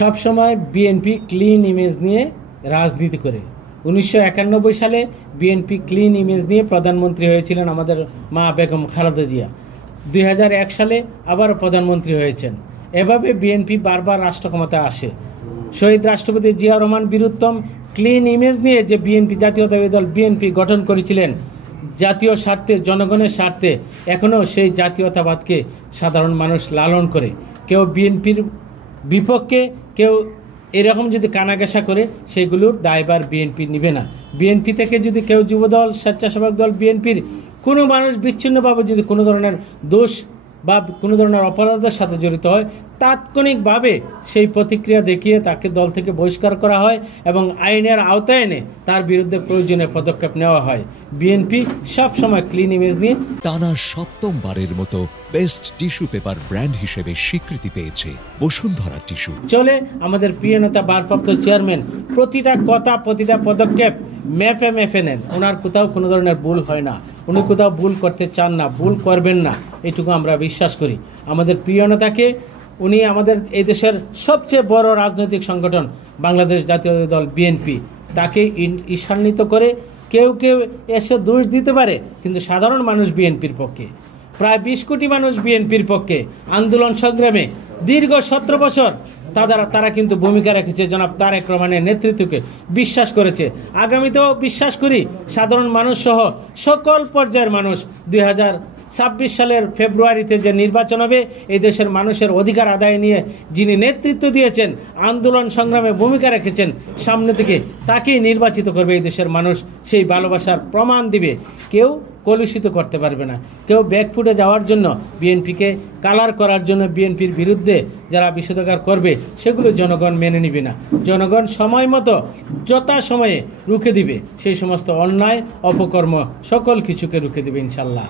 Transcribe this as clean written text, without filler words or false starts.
সব সময় BNP clean image নিয়ে রাজনীতি করে। 1991 সালে বিএনপি ক্লিন ইমেজ নিয়ে প্রধানমন্ত্রী হয়েছিলেন আমাদের মা বেগম খালেদা জিয়া। 2001 সালে আবার প্রধানমন্ত্রী হয়েছেন। এভাবে বিএনপি বারবার রাষ্ট্র ক্ষমতায় আসে। শহীদ রাষ্ট্রপতি জিয়া রহমান বীরুত্তম ক্লিন ইমেজ নিয়ে যে বিএনপি জাতীয়তাবাদী দল বিএনপি গঠন করেছিলেন জাতীয় স্বার্থে, জনগণের স্বার্থে, এখনও সেই জাতীয়তাবাদকে সাধারণ মানুষ লালন করে। কেউ বিএনপির বিপক্ষে, কেউ এরকম যদি কানাঘেঁষা করে, সেগুলোর দায়ভার বিএনপি নেবে না। বিএনপি থেকে যদি কেউ যুবদল, স্বেচ্ছাসেবক দল, বিএনপির কোনো মানুষ বিচ্ছিন্নভাবে যদি কোনো ধরনের দোষ বা কোনো ধরনের অপরাধের সাথে জড়িত হয়, তাৎক্ষণিকভাবে সেই প্রতিক্রিয়া দেখিয়ে তাকে দল থেকে বহিষ্কার করা হয় এবং আইনের আওতায় এনে তার বিরুদ্ধে প্রয়োজনীয় পদক্ষেপ নেওয়া হয়। বিএনপি সবসময় ক্লিন ইমেজ নিয়ে টানা সপ্তমবারের মতো বেস্ট টিস্যু পেপার ব্র্যান্ড হিসেবে স্বীকৃতি পেয়েছে বসুন্ধরা টিস্যু। চলে আমাদের প্রিয় নেতা ভারপ্রাপ্ত চেয়ারম্যান প্রতিটা কথা, প্রতিটা পদক্ষেপ মেপে নেন। ওনার কোথাও কোনো ধরনের ভুল হয় না, উনি কোথাও ভুল করতে চান না, ভুল করবেন না, এটুকু আমরা বিশ্বাস করি। আমাদের প্রিয় নেতাকে, উনি আমাদের এই দেশের সবচেয়ে বড় রাজনৈতিক সংগঠন বাংলাদেশ জাতীয়তাবাদী দল বিএনপি, তাকে ঈর্ষান্বিত করে কেউ কেউ এসে দোষ দিতে পারে, কিন্তু সাধারণ মানুষ বিএনপির পক্ষে, প্রায় 20 কোটি মানুষ বিএনপির পক্ষে। আন্দোলন সংগ্রামে দীর্ঘ 17 বছর তারা কিন্তু ভূমিকা রেখেছে জনাব তারেক রহমানের নেতৃত্বকে, বিশ্বাস করেছে। আগামীতেও বিশ্বাস করি সাধারণ মানুষ সহ সকল পর্যায়ের মানুষ 2026 সালের ফেব্রুয়ারিতে যে নির্বাচন হবে, এই দেশের মানুষের অধিকার আদায় নিয়ে যিনি নেতৃত্ব দিয়েছেন, আন্দোলন সংগ্রামে ভূমিকা রেখেছেন সামনে থেকে, তাকেই নির্বাচিত করবে এই দেশের মানুষ। সেই ভালোবাসার প্রমাণ দিবে। কেউ কলুষিত করতে পারবে না। কেউ ব্যাকফুটে যাওয়ার জন্য, বিএনপিকে কালার করার জন্য, বিএনপির বিরুদ্ধে যারা বিষোদগার করবে, সেগুলো জনগণ মেনে নিবে না। জনগণ সময় মতো যথাসময়ে রুখে দিবে সেই সমস্ত অন্যায়, অপকর্ম, সকল কিছুকে রুখে দিবে ইনশাল্লাহ।